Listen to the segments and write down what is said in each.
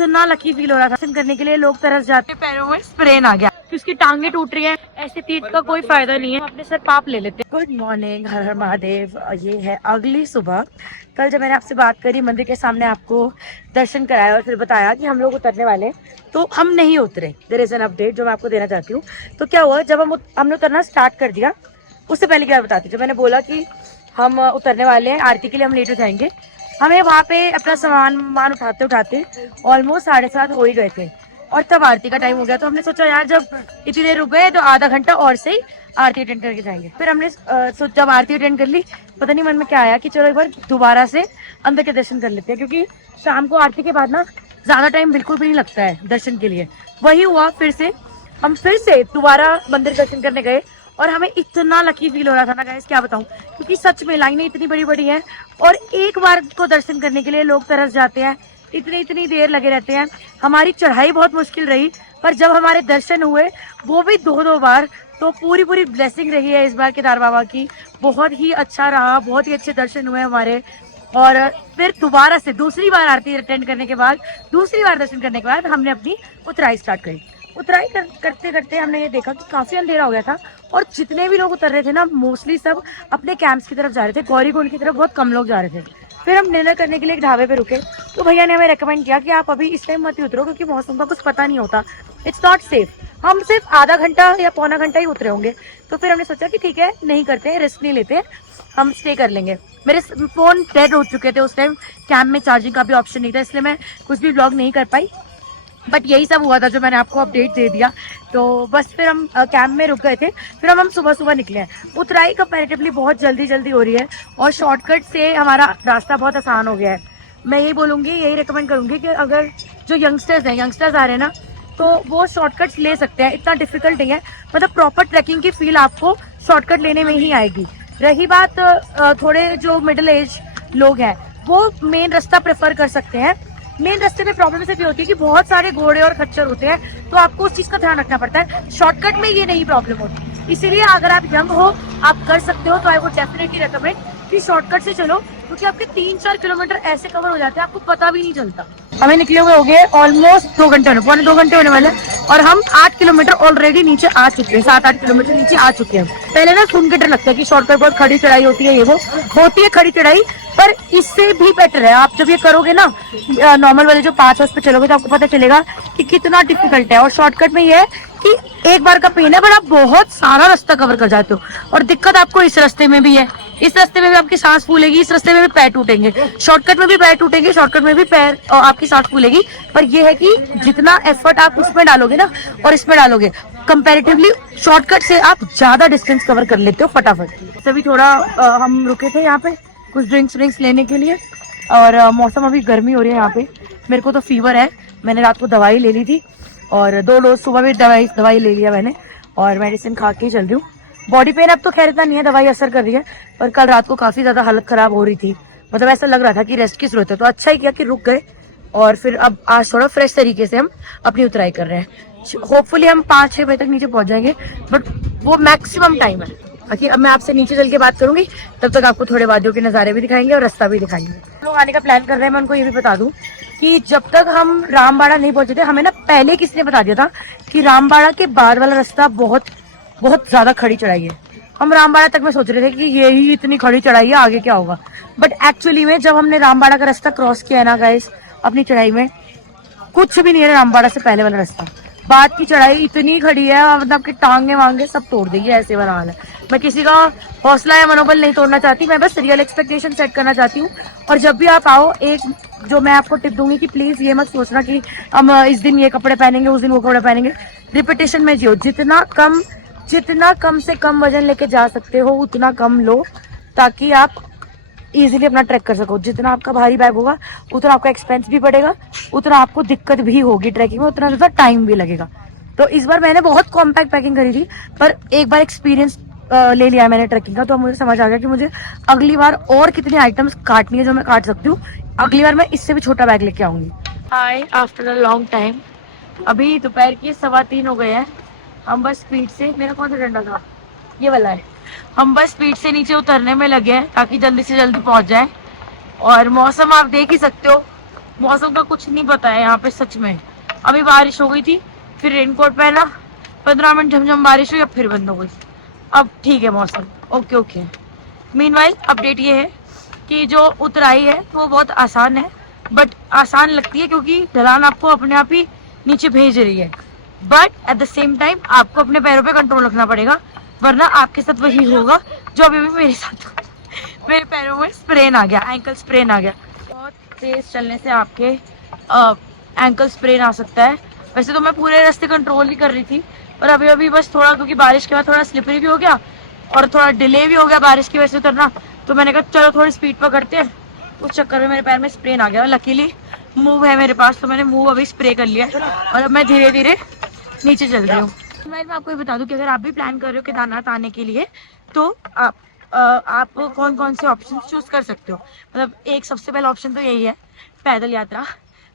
इतना lucky feel हो रहा था दर्शन करने के लिए। लोग तरस जाते, पैरों में स्प्रेन आ गया कि उसकी टांगे टूट रही है। ऐसे तीर्थ का कोई फायदा नहीं है, अपने सर पाप ले लेते। गुड मॉर्निंग, हर हर महादेव। ये है अगली सुबह। कल जब मैंने आपसे बात करी, मंदिर के सामने आपको दर्शन कराया और फिर बताया कि हम लोग उतरने वाले हैं, तो हम नहीं उतरे। देयर इज एन अपडेट जो मैं आपको देना चाहती हूँ। तो क्या हुआ, जब हमने उतरना स्टार्ट कर दिया, उससे पहले क्या बताती हूँ। जब मैंने बोला कि हम उतरने वाले हैं, आरती के लिए हम लेट हो जाएंगे, हमें वहाँ पे अपना सामान उठाते उठाते ऑलमोस्ट 7:30 हो ही गए थे और तब आरती का टाइम हो गया। तो हमने सोचा यार जब इतनी देर रुक गए तो आधा घंटा और से ही आरती अटेंड करके जाएंगे। फिर हमने जब आरती अटेंड कर ली, पता नहीं मन में क्या आया कि चलो एक बार दोबारा से अंदर के दर्शन कर लेते हैं, क्योंकि शाम को आरती के बाद ना ज्यादा टाइम बिल्कुल भी नहीं लगता है दर्शन के लिए। वही हुआ, फिर से हम फिर से दोबारा मंदिर दर्शन करने गए और हमें इतना लकी फील हो रहा था ना गाइस, क्या बताऊं। क्योंकि सच में लाइनें इतनी बड़ी बड़ी हैं और एक बार को दर्शन करने के लिए लोग तरस जाते हैं, इतनी देर लगे रहते हैं। हमारी चढ़ाई बहुत मुश्किल रही, पर जब हमारे दर्शन हुए, वो भी 2-2 बार, तो पूरी ब्लेसिंग रही है इस बार केदार बाबा की। बहुत ही अच्छा रहा, बहुत ही अच्छे दर्शन हुए हमारे। और फिर दोबारा से दूसरी बार आरती अटेंड करने के बाद, दूसरी बार दर्शन करने के बाद हमने अपनी उतराई स्टार्ट करी। उतराई करते करते हमने ये देखा कि काफी अंधेरा हो गया था और जितने भी लोग उतर रहे थे ना, मोस्टली सब अपने कैंप्स की तरफ जा रहे थे। गौरीकुंड की तरफ बहुत कम लोग जा रहे थे। फिर हम डिनर करने के लिए एक ढाबे पे रुके, तो भैया ने हमें रेकमेंड किया कि आप अभी इस टाइम मत ही उतरो, क्योंकि मौसम का कुछ पता नहीं होता, इट्स नॉट सेफ। हम सिर्फ आधा घंटा या पौना घंटा ही उतरे होंगे। तो फिर हमने सोचा कि ठीक है, नहीं करते, रिस्क नहीं लेते, हम स्टे कर लेंगे। मेरे फोन डेड हो चुके थे उस टाइम, कैंप में चार्जिंग का भी ऑप्शन नहीं था, इसलिए मैं कुछ भी ब्लॉग नहीं कर पाई। बट यही सब हुआ था जो मैंने आपको अपडेट दे दिया। तो बस फिर हम कैंप में रुक गए थे। फिर हम सुबह निकले हैं। उतराई कंपैरेटिवली बहुत जल्दी हो रही है और शॉर्टकट से हमारा रास्ता बहुत आसान हो गया है। मैं यही बोलूँगी, यही रिकमेंड करूँगी कि अगर जो यंगस्टर्स आ रहे हैं ना, तो वो शॉर्टकट्स ले सकते हैं, इतना डिफिकल्ट नहीं है। मतलब प्रॉपर ट्रैकिंग की फील आपको शॉर्टकट लेने में ही आएगी। रही बात थोड़े जो मिडिल एज लोग हैं, वो मेन रास्ता प्रेफर कर सकते हैं। मेन रास्ते में प्रॉब्लम से भी होती है कि बहुत सारे घोड़े और खच्चर होते हैं, तो आपको उस चीज का ध्यान रखना पड़ता है। शॉर्टकट में ये नहीं प्रॉब्लम होती, इसीलिए अगर आप यंग हो, आप कर सकते हो, तो आई वुड डेफिनेटली रेकमेंड कि शॉर्टकट से चलो, क्योंकि आपके 3-4 किलोमीटर ऐसे कवर हो जाते हैं, आपको पता भी नहीं चलता। हमें निकले हुए हो गए ऑलमोस्ट 2 घंटे, पौने 2 घंटे होने वाले और हम 8 किलोमीटर ऑलरेडी नीचे आ चुके हैं, 7-8 किलोमीटर नीचे आ चुके हैं। पहले ना सुन के डर लगता है कि शॉर्टकट बहुत खड़ी चढ़ाई होती है, ये वो होती है खड़ी चढ़ाई, पर इससे भी बेटर है। आप जब ये करोगे ना, नॉर्मल वाले जो 5 पे चलोगे, तो आपको पता चलेगा कि कितना डिफिकल्ट है। और शॉर्टकट में ये है कि एक बार का पेन है, पर आप बहुत सारा रास्ता कवर कर जाते हो। और दिक्कत आपको इस रास्ते में भी है, इस रास्ते में भी आपकी सांस फूलेगी, इस रास्ते में भी पैर टूटेंगे, शॉर्टकट में भी पैर टूटेंगे, शॉर्टकट में भी पैर और आपकी सांस फूलेगी। पर यह है कि जितना एफर्ट आप उसमें डालोगे ना और इसमें डालोगे, कंपैरेटिवली शॉर्टकट से आप ज्यादा डिस्टेंस कवर कर लेते हो फटाफट। तभी थोड़ा हम रुके थे यहाँ पे कुछ ड्रिंक्स लेने के लिए। और मौसम अभी गर्मी हो रही है यहाँ पे। मेरे को तो फीवर है, मैंने रात को दवाई ले ली थी और 2 डोज सुबह भी दवाई ले लिया मैंने और मेडिसिन खा के ही चल रही हूँ। बॉडी पेन अब तो खैर इतना नहीं है, दवाई असर कर रही है, पर कल रात को काफी ज्यादा हालत खराब हो रही थी। मतलब ऐसा लग रहा था कि रेस्ट की जरूरत है, तो अच्छा ही किया कि रुक गए। और फिर अब आज थोड़ा फ्रेश तरीके से हम अपनी उतराई कर रहे हैं। होपफुली हम 5-6 बजे तक नीचे पहुंच जाएंगे, बट वो मैक्सिमम टाइम है। बाकी अब मैं आपसे नीचे चल के बात करूंगी, तब तक आपको थोड़े वादियों के नजारे भी दिखाएंगे और रास्ता भी दिखाएंगे। हम लोग आने का प्लान कर रहे हैं। मैं उनको ये भी बता दूं कि जब तक हम रामबाड़ा नहीं पहुंचे थे, हमें ना पहले किसने बता दिया था कि रामबाड़ा के बाद वाला रास्ता बहुत ज्यादा खड़ी चढ़ाई है। हम रामबाड़ा तक में सोच रहे थे कि ये ही इतनी खड़ी चढ़ाई है, आगे क्या होगा। बट एक्चुअली में जब हमने रामबाड़ा का रास्ता क्रॉस किया ना गाइस, अपनी चढ़ाई में कुछ भी नहीं है रामबाड़ा से पहले वाला रास्ता। बाद की चढ़ाई इतनी खड़ी है, मतलब आपके टांगे वांगे सब तोड़ देगी, ऐसे वाला हाल है। मैं किसी का हौसला या मनोबल नहीं तोड़ना चाहती, मैं बस रियल एक्सपेक्टेशन सेट करना चाहती हूँ। और जब भी आप आओ, एक जो मैं आपको टिप दूंगी कि प्लीज ये मत सोचना कि हम इस दिन ये कपड़े पहनेंगे, उस दिन वो कपड़े पहनेंगे। रिपीटेशन में जियो, जितना कम से कम वजन लेके जा सकते हो उतना कम लो, ताकि आप इजीली अपना ट्रैक कर सको। जितना आपका भारी बैग होगा, उतना आपका एक्सपेंस भी बढ़ेगा, उतना आपको दिक्कत भी होगी ट्रैकिंग में, उतना ज्यादा टाइम भी लगेगा। तो इस बार मैंने बहुत कॉम्पैक्ट पैकिंग करी थी, पर एक बार एक्सपीरियंस ले लिया मैंने ट्रैकिंग का, तो मुझे समझ आ गया कि मुझे अगली बार और कितनी आइटम्स काटनी है जो मैं काट सकती हूँ। अगली बार मैं इससे भी छोटा बैग लेके आऊंगी। हाय, आफ्टर अ लॉन्ग टाइम। अभी दोपहर की 3:15 हो गए हैं। हम बस स्पीड से, मेरा कौन सा डंडा था, ये वाला है, हम बस स्पीड से नीचे उतरने में लगे हैं ताकि जल्दी से जल्दी पहुंच जाए। और मौसम आप देख ही सकते हो, मौसम का कुछ नहीं पता है यहाँ पे सच में। अभी बारिश हो गई थी, फिर रेनकोट पहना, 15 मिनट झमझम बारिश हुई, अब फिर बंद हो गई। अब ठीक है मौसम, ओके ओके। मीनवाइल अपडेट ये है कि जो उतराई है वो बहुत आसान है, बट आसान लगती है क्योंकि ढलान आपको अपने आप ही नीचे भेज रही है, but at the same time आपको अपने पैरों पे कंट्रोल रखना पड़ेगा, वरना आपके साथ वही होगा जो अभी भी मेरे साथ मेरे पैरों में स्प्रेन आ गया, एंकल स्प्रेन आ गया। बहुत तेज चलने से आपके एंकल स्प्रेन आ सकता है। वैसे तो मैं पूरे रास्ते कंट्रोल ही कर रही थी, और अभी अभी बस थोड़ा, क्योंकि बारिश के बाद थोड़ा स्लिपरी भी हो गया और थोड़ा डिले भी हो गया बारिश की वजह से उतरना, तो मैंने कहा चलो थोड़ी स्पीड पकड़ते हैं। उस चक्कर में मेरे पैर में स्प्रेन आ गया। लकीली मूव है मेरे पास, तो मैंने मूव अभी स्प्रे कर लिया और अब मैं धीरे धीरे नीचे चल रही हूँ। मैं आपको ये बता दूं कि अगर आप भी प्लान कर रहे हो केदारनाथ आने के लिए, तो आप कौन कौन से ऑप्शन चूज कर सकते हो। मतलब एक सबसे पहला ऑप्शन तो यही है, पैदल यात्रा।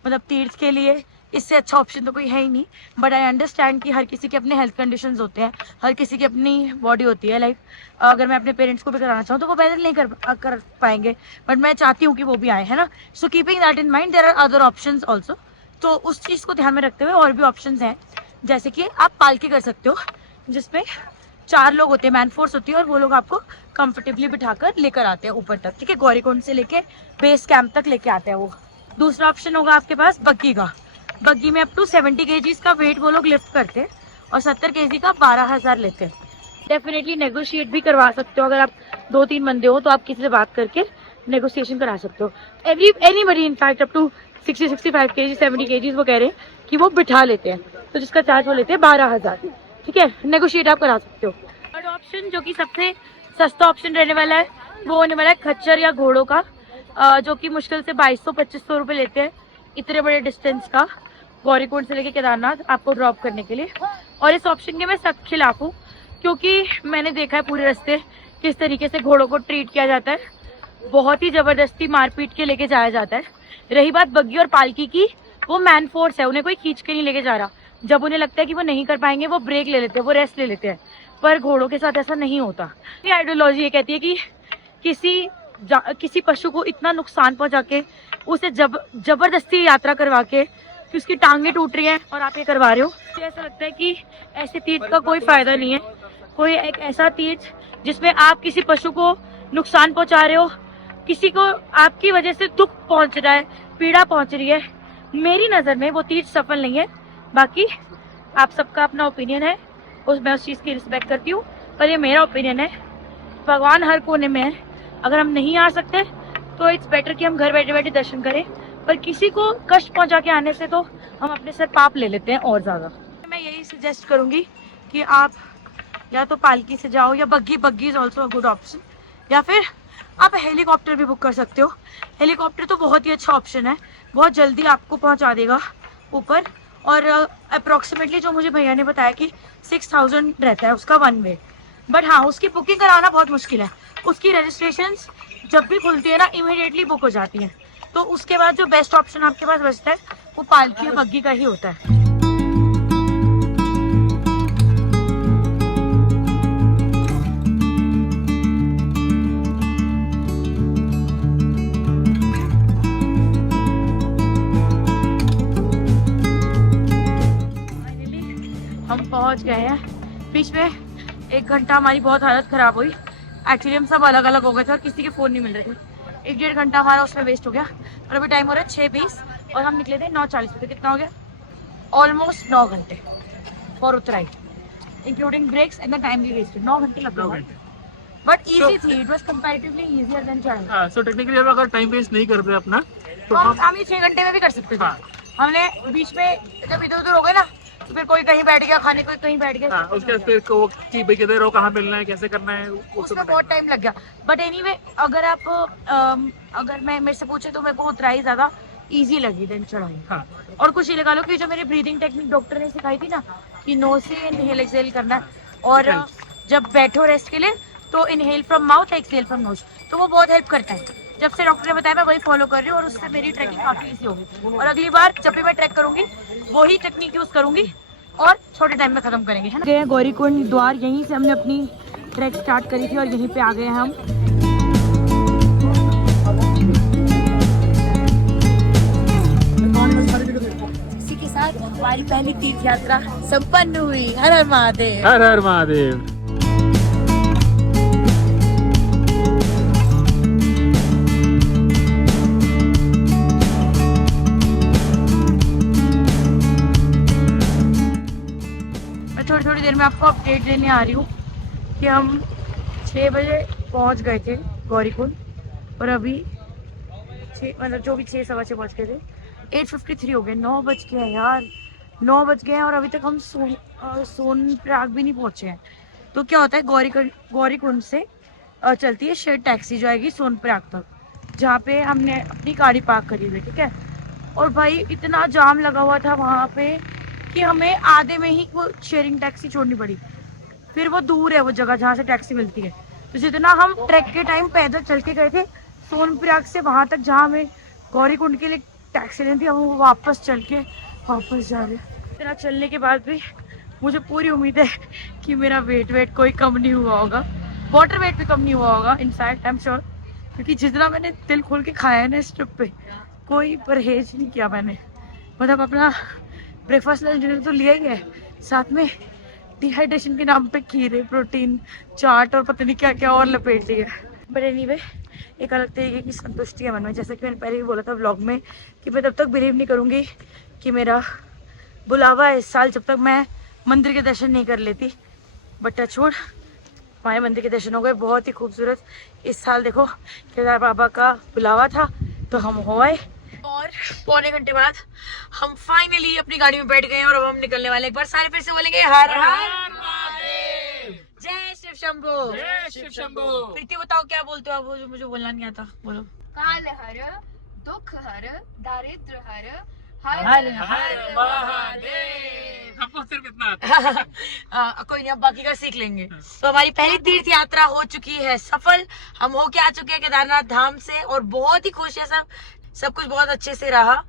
मतलब तीर्थ के लिए इससे अच्छा ऑप्शन तो कोई है ही नहीं, बट आई अंडरस्टैंड कि हर किसी के अपने हेल्थ कंडीशंस होते हैं, हर किसी की अपनी बॉडी होती है। लाइक अगर मैं अपने पेरेंट्स को भी कराना चाहूँ तो वो पैदल नहीं कर पाएंगे, बट मैं चाहती हूँ कि वो भी आए, है ना। So keeping that in mind, there are other options also. तो उस चीज़ को ध्यान में रखते हुए और भी ऑप्शंस हैं, जैसे कि आप पालकी कर सकते हो, जिसमें 4 लोग होते हैं, मैन फोर्स होती है, और वो लोग आपको कंफर्टेबली बिठाकर लेकर आते हैं ऊपर तक, ठीक है। गौरीकुंड से लेके बेस कैंप तक लेके आते हैं वो। दूसरा ऑप्शन होगा आपके पास बग्गी का। बग्गी में अप टू 70 kg का वेट वो लोग लिफ्ट करते हैं और 70 kg का 12,000 लेते हैं। डेफिनेटली नेगोशिएट भी करवा सकते हो, अगर आप 2-3 बंदे हो तो आप किसी से बात करके नेगोशिएशन करा सकते हो। Anybody in fact up to 60-65 kg 70 kg वो कह रहे हैं कि वो बिठा लेते हैं, तो जिसका चार्ज वो लेते हैं 12,000, ठीक है। नेगोशिएट आप करा सकते हो। थर्ड ऑप्शन जो कि सबसे सस्ता ऑप्शन रहने वाला है, वो होने वाला है खच्चर या घोड़ों का, जो कि मुश्किल से 2200-2500 रुपये लेते हैं इतने बड़े डिस्टेंस का, गौरीकुंड से लेके केदारनाथ आपको ड्रॉप करने के लिए। और इस ऑप्शन के मैं सख्त खिलाफ हूँ, क्योंकि मैंने देखा है पूरे रास्ते किस तरीके से घोड़ों को ट्रीट किया जाता है, बहुत ही जबरदस्ती मारपीट के लेके जाया जाता है। रही बात बग्गी और पालकी की, वो मैन फोर्स है, उन्हें कोई खींच के नहीं लेके जा रहा। जब उन्हें लगता है कि वो नहीं कर पाएंगे, वो ब्रेक ले लेते हैं, वो रेस्ट ले लेते हैं। पर घोड़ों के साथ ऐसा नहीं होता। ये आइडियोलॉजी ये कहती है कि किसी पशु को इतना नुकसान पहुंचा के, उसे जबरदस्ती यात्रा करवा के कि उसकी टांगे टूट रही हैं और आप ये करवा रहे हो, तो ऐसा लगता है कि ऐसे तीर्थ का कोई फायदा नहीं है। कोई एक ऐसा तीर्थ जिसमें आप किसी पशु को नुकसान पहुंचा रहे हो, किसी को आपकी वजह से दुख पहुंच रहा है, पीड़ा पहुंच रही है, मेरी नज़र में वो तीर्थ सफल नहीं है। बाकी आप सबका अपना ओपिनियन है, मैं उस चीज़ की रिस्पेक्ट करती हूँ, पर ये मेरा ओपिनियन है। भगवान हर कोने में है, अगर हम नहीं आ सकते तो इट्स बेटर कि हम घर बैठे बैठे दर्शन करें, पर किसी को कष्ट पहुंचा के आने से तो हम अपने सर पाप ले लेते हैं और ज़्यादा। मैं यही सजेस्ट करूँगी कि आप या तो पालकी से जाओ, या buggy is also a good option, या फिर आप हेलीकॉप्टर भी बुक कर सकते हो। हेलीकॉप्टर तो बहुत ही अच्छा ऑप्शन है, बहुत जल्दी आपको पहुंचा देगा ऊपर, और अप्रॉक्सीमेटली जो मुझे भैया ने बताया कि 6000 रहता है उसका 1 वे। बट हाँ, उसकी बुकिंग कराना बहुत मुश्किल है, उसकी रजिस्ट्रेशंस जब भी खुलती है ना इमीडिएटली बुक हो जाती हैं। तो उसके बाद जो बेस्ट ऑप्शन आपके पास बचता है वो पालकी और बग्गी का ही होता है। हम पहुंच गए हैं। बीच में 1 घंटा हमारी बहुत हालत खराब हुई, एक्चुअली हम सब अलग अलग हो गए थे और किसी के फ़ोन नहीं मिल रहे थे। 1-1.5 घंटा हमारा उसमें वेस्ट हो गया, और अभी टाइम हो रहा है 6:20 और हम निकले थे 9:40 पे। कितना हो गया? ऑलमोस्ट 9 घंटे फॉर उतराई, including breaks and the time we wasted. 9 घंटे लग गए, बट इजी थी, it was comparatively easier than चढ़ाई। हां, सो टेक्निकली अगर टाइम वेस्ट नहीं करते अपना तो हम 6 घंटे में भी कर सकते थे। हमने बीच में जब इधर उधर हो गए ना, तो फिर कोई कहीं बैठ गया खाने, कोई कहीं बैठ गया। उसके बाद फिर को कि भाई किधर हो, कहाँ मिलना है, कैसे करना है, उसमें बहुत टाइम लग गया। बट एनीवे, अगर आप अगर मैं मेरे से पूछे तो मेरे को उतराई ज़्यादा इजी लगी देन चढ़ाई। हाँ। और कुछ ये लगा लो कि जो मेरी ब्रीदिंग टेक्निक डॉक्टर ने सिखाई थी ना, कि नोज से इनहेल एक्सहेल करना है, और जब बैठो रेस्ट के लिए तो inhale from mouth, exhale from knows, तो वो बहुत हेल्प करता है। जब से डॉक्टर ने बताया मैं वही फॉलो कर रही हूँ, और उससे मेरी ट्रैकिंग काफ़ी ईजी होगी। और अगली बार जब भी मैं ट्रैक करूँगी वही टेक्निक यूज़ करूँगी और छोटे टाइम में खत्म करेंगे, है ना। गए गौरीकुंड द्वार, यहीं से हमने अपनी ट्रैक स्टार्ट करी थी और यहीं पे आ गए हैं हम। इसी के साथ हमारी पहली तीर्थ यात्रा संपन्न हुई। हर हर महादेव। हर हर महादेव। मैं थोड़ी देर में आपको अपडेट देने आ रही हूँ कि हम 6 बजे पहुँच गए थे गौरीकुंड और अभी 6 मतलब जो भी 6 सवा 6 पहुँच गए थे। 8:53 हो गए, 9 बज गए यार, 9 बज गए हैं और अभी तक हम सोनप्रयाग भी नहीं पहुँचे हैं। तो क्या होता है, गौरीकुंड से चलती है शेयर टैक्सी जो आएगी सोनप्रयाग तक, जहाँ पे हमने अपनी गाड़ी पार्क करी हुई, ठीक है। और भाई इतना जाम लगा हुआ था वहाँ पे कि हमें आधे में ही वो शेयरिंग टैक्सी छोड़नी पड़ी। फिर वो दूर है वो जगह जहाँ से टैक्सी मिलती है, तो जितना हम ट्रैक के टाइम पैदल चल के गए थे सोनप्रयाग से वहाँ तक जहाँ हमें गौरीकुंड के लिए टैक्सी लेनी थी, हम वो वापस चल के वापस जा रहे हैं। इतना चलने के बाद भी मुझे पूरी उम्मीद है कि मेरा वेट कोई कम नहीं हुआ होगा, वाटर वेट भी कम नहीं हुआ होगा इनफैक्ट, आई एम श्योर, क्योंकि जितना मैंने दिल खोल के खाया है ना इस ट्रिप पे, कोई परहेज नहीं किया मैंने। मतलब अपना ब्रेकफास्ट लंच डिनर तो लिया ही है, साथ में डिहाइड्रेशन के नाम पे खीरे, प्रोटीन, चाट और पता नहीं क्या क्या और लपेट लिया। बट एनीवे एक अलग तरीके की संतुष्टि है मन में, जैसा कि मैंने पहले भी बोला था व्लॉग में कि मैं तब तक बिलीव नहीं करूँगी कि मेरा बुलावा है इस साल जब तक मैं मंदिर के दर्शन नहीं कर लेती। बट टचवुड हमारे मंदिर के दर्शन हो गए, बहुत ही खूबसूरत। इस साल देखो केदार बाबा का बुलावा था तो हम हो आए, और पौने घंटे बाद हम फाइनली अपनी गाड़ी में बैठ गए हैं और अब हम निकलने वाले। एक बार सारे फिर से बोलेंगे हर हर महादेव, जय शिव शंभो, जय शिव शंभो। प्रीति बताओ क्या बोलते हो आप, वो जो मुझे बोलना नहीं आता, बोलो। काल हर, दुख हर, दारिद्र हर, हर हर हर महादेव। हमको सिर्फ इतना आता कोई नहीं, अब बाकी का सीख लेंगे। तो हमारी पहली तीर्थ यात्रा हो चुकी है सफल, हम होके आ चुके हैं केदारनाथ धाम से और बहुत ही खुश है सब कुछ बहुत अच्छे से रहा।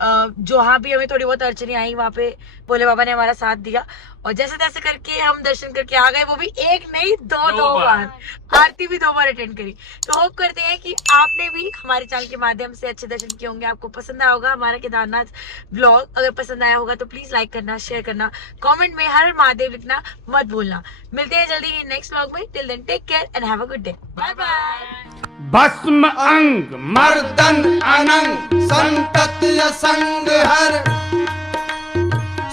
जहाँ भी हमें थोड़ी बहुत अड़चने आई वहाँ पे भोले बाबा ने हमारा साथ दिया और जैसे तैसे करके हम दर्शन करके आ गए, वो भी एक नहीं दो बार। आरती भी 2 बार अटेंड करी। तो होप करते हैं कि आपने भी हमारे चैनल के माध्यम से अच्छे दर्शन किए होंगे, आपको पसंद आया होगा हमारा केदारनाथ व्लॉग। अगर पसंद आया होगा तो प्लीज लाइक करना, शेयर करना, कमेंट में हर महादेव लिखना मत भूलना। मिलते हैं जल्दी नेक्स्ट व्लॉग में। Till then take care and have a good day, bye bye. भस्म अंग मर्दन अनंग संतत असंग हर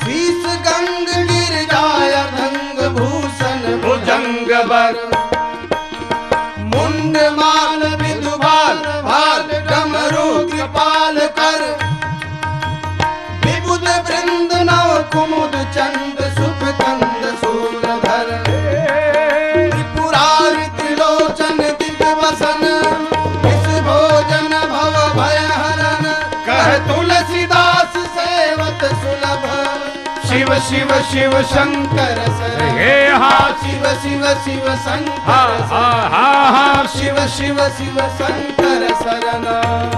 शीस गंग गिरजाय धंग भूषण भुजंग बर मुंड माल विदुभाल भाल डमरू कृपाल कर विबुध वृंद नव कुमुद चंद सुख कंद सूरधर त्रिपुरारि त्रिलोचन दिव्य वसन इस भोजन भव भय हरन कह तुलसीदास सेवत सुलभ शिव शिव शिव शंकर सर हे हा शिव शिव शिव शंकर सर हा शिव शिव शिव शंकर शरण।